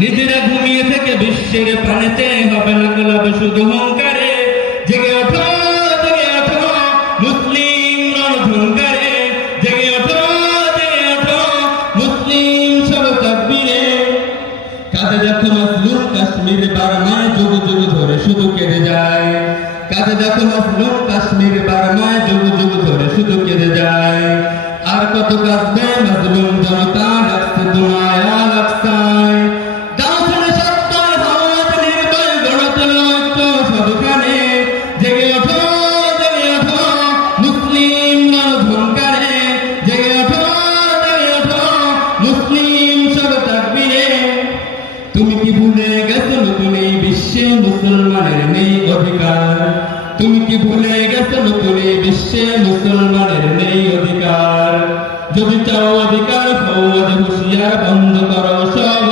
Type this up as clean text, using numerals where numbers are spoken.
নিজেরা ঘুমিয়ে থেকে বিশ্বের পানিতে হবে না গোলাপ শুধু হুঙ্কারে। জেগে ওঠো মুসলিম রণঝঙ্কারে, জেগে ওঠো মুসলিম সব তাকবীরে। কাঁধে দেখো মাজলুম কাশ্মীর বার্মায় যুগ যুগ ধরে শুধু কেঁদে যায়। কাঁধে দেখো মাজলুম কাশ্মীর বার্মায় যুগ যুগ ধরে শুধু কেঁদে যায়। আর কত কাঁদবে মাজলুম জনতা, ডাকছে তোমায় আল আকসায়। দাও শুনে সত্যের আওয়াজ নির্ভয় গড়ে তোলো ঐক্য সবখানে। জেগে ওঠো মুসলিম রণঝঙ্কারে, জেগে ওঠো মুসলিম সব তাকবীরে। তুমি কি ভুলে গেছো নতুন এই বিশ্বে মুসলমানের নেই অধিকার? তুমি কি ভুলে গেছো নতুন এই বিশ্বে মুসলমানের নেই অধিকার? যদি চাও অধিকার হও হুঁশিয়ার, বন্ধ করো সব